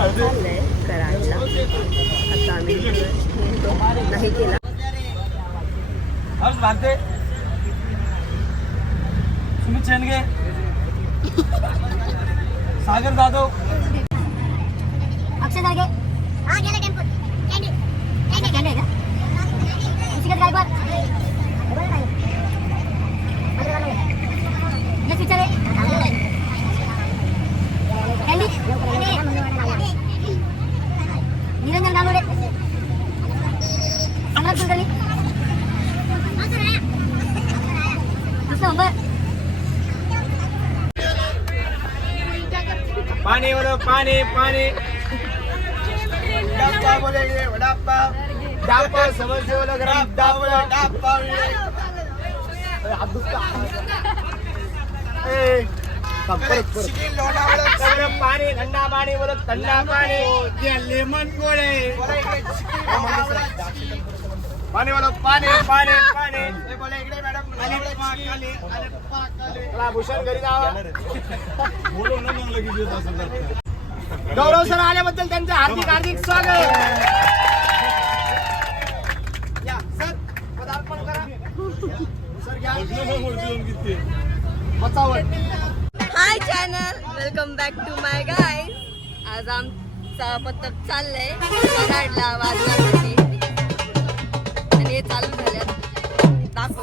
चाललंय कराडला. आता आम्ही नाही केला. हर्ष भारते, सुमित चेनगे, सागर जाधव, अक्षय जागे, गेले टेम्पो, कॅन्डी का? ऋषिकेश गायकवाड, यश विचारे, कॅन्डी, निरंजन गांगुडे, संग्राम कुलकर्णी, कृष्ण अंबर. पानी बोलो, पानी पानी. डाप्पा बोलेंगे, डाप्पा. डाप्पा समझते हो लग रहा. डाप्पा डाप्पा. पानी ठंडा पानी बोलो, ठंडा पानी. लेमन गोळे. पानी बोलो, पानी पानी पानी. बोले इकडे मॅडम. भूषण घरी जावा. बोलो ना मग लगेच येत असेल. गौरव सर आल्याबद्दल त्यांचं हार्दिक हार्दिक स्वागत. या सर पदार्पण करा. सर घ्या. Hi channel, welcome back to my guys. आज आमचा पथक चाललंय कराडला वाजण्यासाठी आणि हे चालू झाल्यात.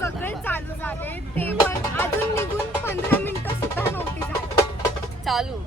सगळे चालू झाले ते पण अजून निघून 15 मिनिटं सुद्धा नव्हती झाली चालू.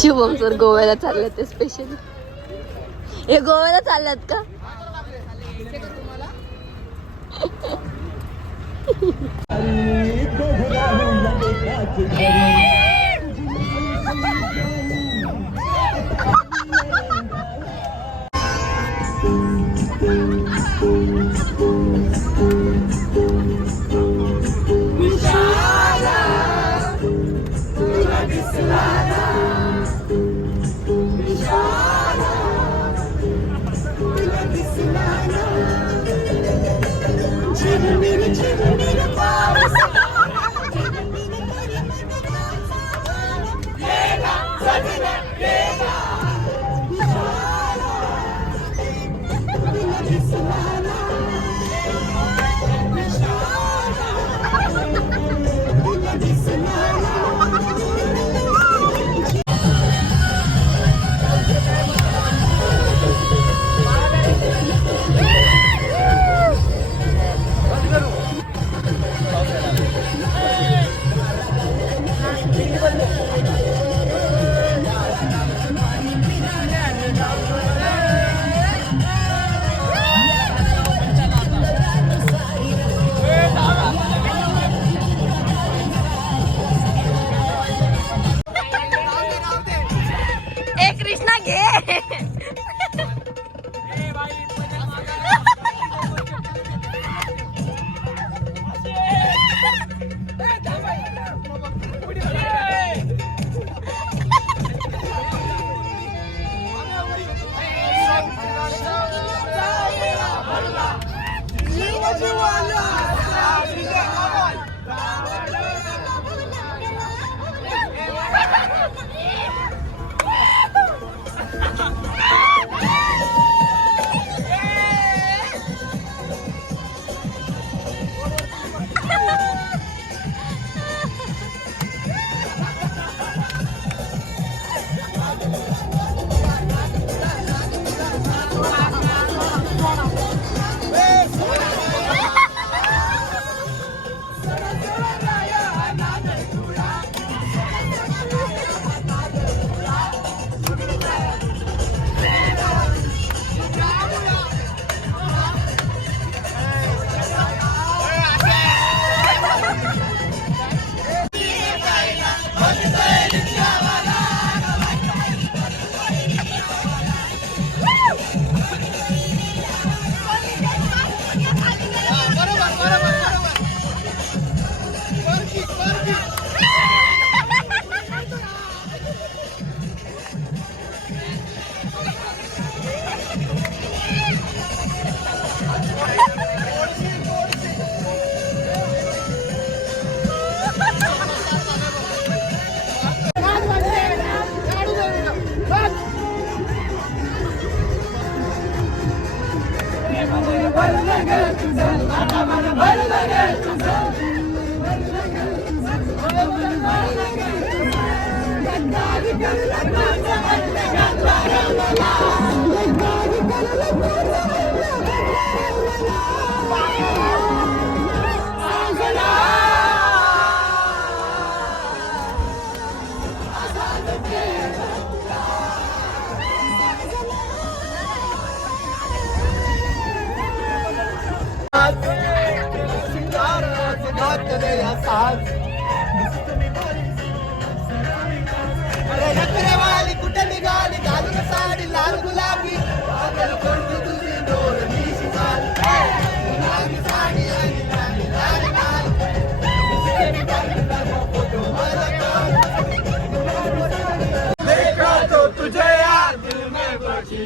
शुभम सर गोव्याला चालल्यात ते स्पेशली. हे गोव्याला चालल्यात का? कुठे निघाली घालून साडी लाल गुलाबी तुझे यार दिल में बची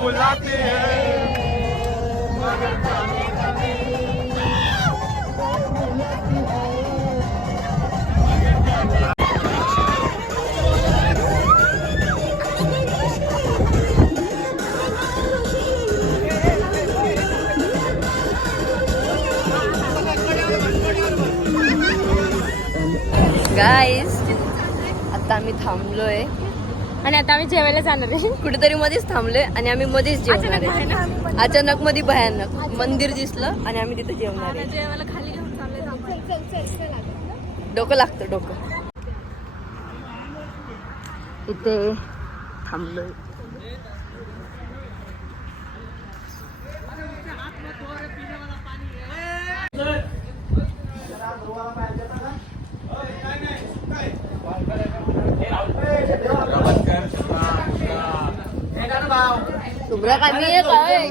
बुलाती है गाईज आता आम्ही थांबलोय आणि आता आम्ही जेवायला जाणार आहे. कुठेतरी मध्येच थांबलोय आणि आम्ही मध्येच जेवणार आहे. अचानक मध्ये भयानक मंदिर दिसलं आणि आम्ही तिथे जेवणार आहे. जेवायला खाली घेऊन चालले. डोकं लागतं डोकं. इथे थांबलोय. शुभ्रा कामी आहे काय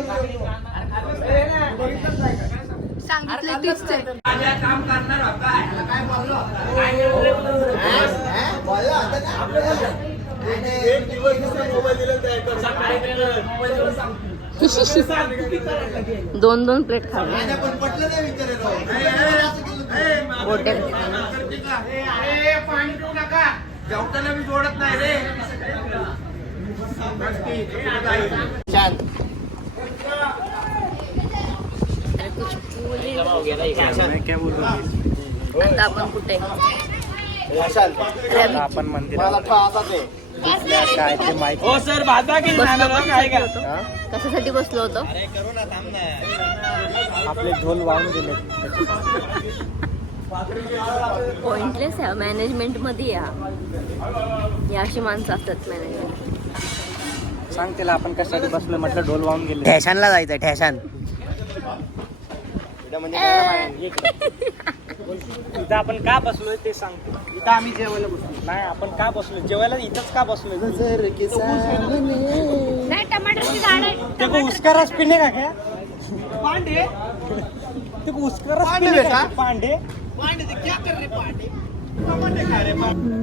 सांगितलं तीच आहे. काम करणार काय बोललो एक दिवस मोबाईल दिला दोन प्लेट खाल्ले. पण पटलं नाही पाणी पिऊ नका जेवताना मी जोडत नाही रे. छान. आता आपण कुठे आपण मंदिरात काय ते माहिती हो सर कशासाठी बसलो होतो. आपले ढोल वाहून गेले. पॉइंटलेस आहे मॅनेजमेंट मध्ये या अशी माणसं असतात मॅनेजमेंट. सांग त्याला आपण कशासाठी बसलो म्हटलं ढोल वाहून गेले. ठॅशनला जायचं ठॅशन. इथं आपण का बसलोय ते सांगतो. इथं आम्ही जेवायला बसलो नाही. आपण का बसलोय जेवायला इथंच का बसलोय. नाही टमाटरची झाड आहे. ते को उसका रस पीने का क्या पांडे. ते को उसका रस पीने का पांडे. पांडे ते क्या कर रहे पांडे. टमाटे खा रहे पांडे.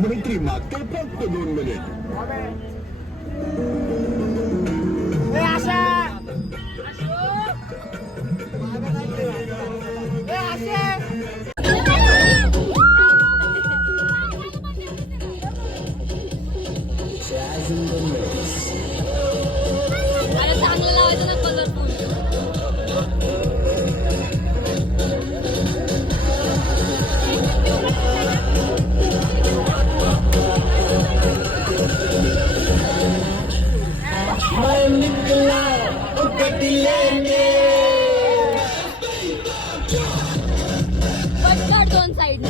मैत्री मागते फक्त 2 मिनिट. चांगलं लावायचं ना कलरफुल. दोन साइड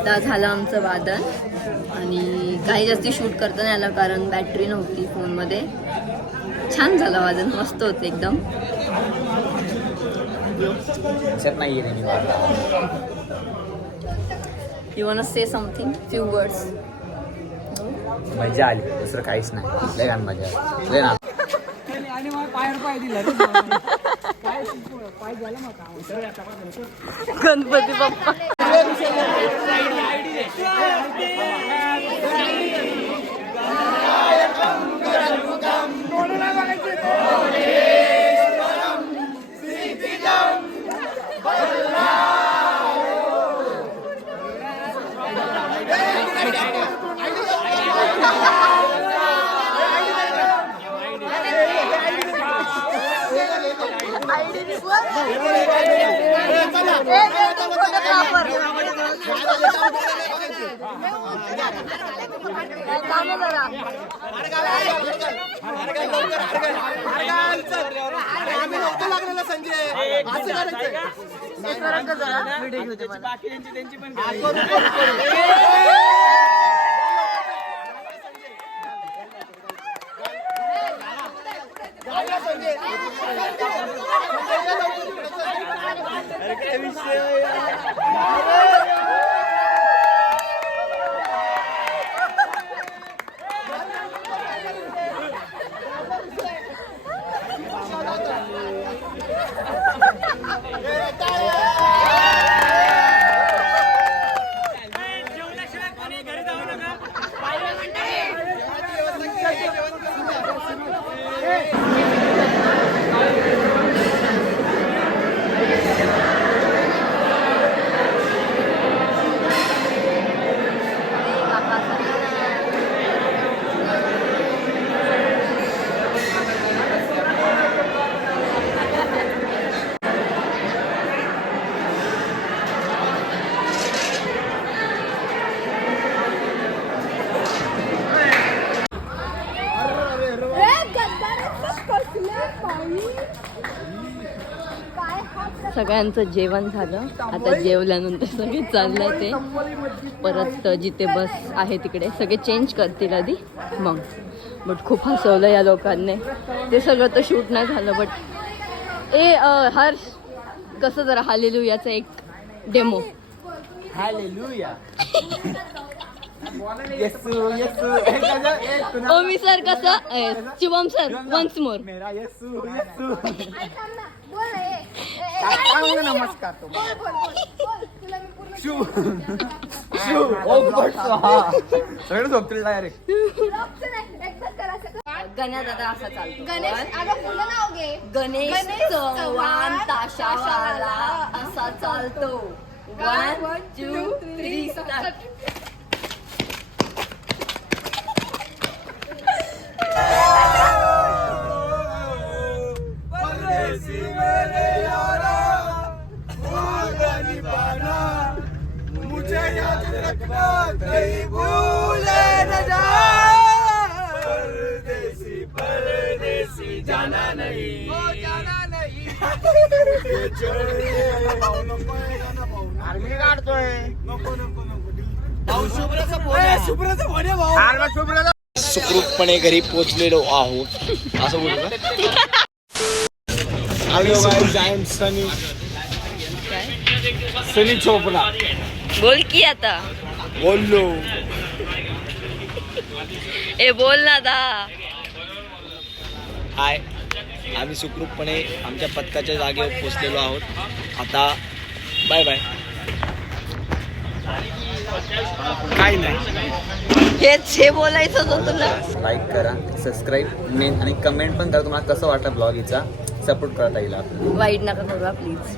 आता झालं आमचं वादन आणि काही जास्ती शूट करता नाही आलं कारण बॅटरी नव्हती फोनमध्ये. छान झालं वादन, मस्त होतं एकदम. You want to say something, few words? मजा आली, दुसरं काहीच नाही. लय छान मजा आली, लय ना. आणि मग पाय दिला पाय झाला मग गणपती बाप्पा. सगळ्यांचं जेवण झालं. आता जेवल्यानंतर सगळे चाललंय ते परत जिथे बस आहे तिकडे. सगळे चेंज करतील आधी मग. बट खूप हसवलं या लोकांनी. ते सगळं तर शूट नाही झालं. बट हर्ष कसं जरा हालेलुयाचं एक डेमो. हालेलुया. ओमी सर कसं, शिवम सर वन्स मोर. मेरा येसू येसू. नमस्कार. सगळं झोपतील डायरेक्ट. गण्या दादा असा चालतो. गणेश अगं पूर्ण नाव घे. गणेश चव्हाण ताशाशाला असा चालतो. 1 2 3 स्टार्ट. मुझे याद रखना कहीं भूले न जा. परदेसी परदेसी जाना नहीं, जाना नहीं. आर्मी काढतोय. नको नको नको. शुभ्राचा फोन आहे भाऊ. सुखरूपपणे घरी पोहोचलेलो आहोत असं बोलतो. सनी चोपडा बोल की आता. बोललो. ए बोल ना दा. हाय, आम्ही सुखरूपपणे आमच्या पथकाच्या जागेवर पोहोचलेलो आहोत. आता बाय बाय. काही नाही. हेच हे बोलायचं होतं तुला. लाईक करा, सबस्क्राईब मेन आणि कमेंट पण करा. तुम्हाला कसं वाटलं ब्लॉग हिचा. सपोर्ट करता येईल. वाईट नका करू प्लीज.